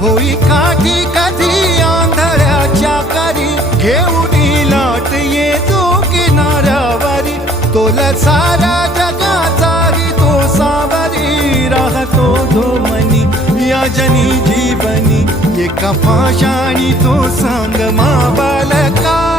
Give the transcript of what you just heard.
होई काठी कधी आंधळ्याच्या करी, घेऊन लाट येतो किनाऱ्यावरी, तोला सारा जगाचाही तो सावरी, राहतो तो मनी या जनी जीवनी, एका पाशाणी तो सांग मा बालका.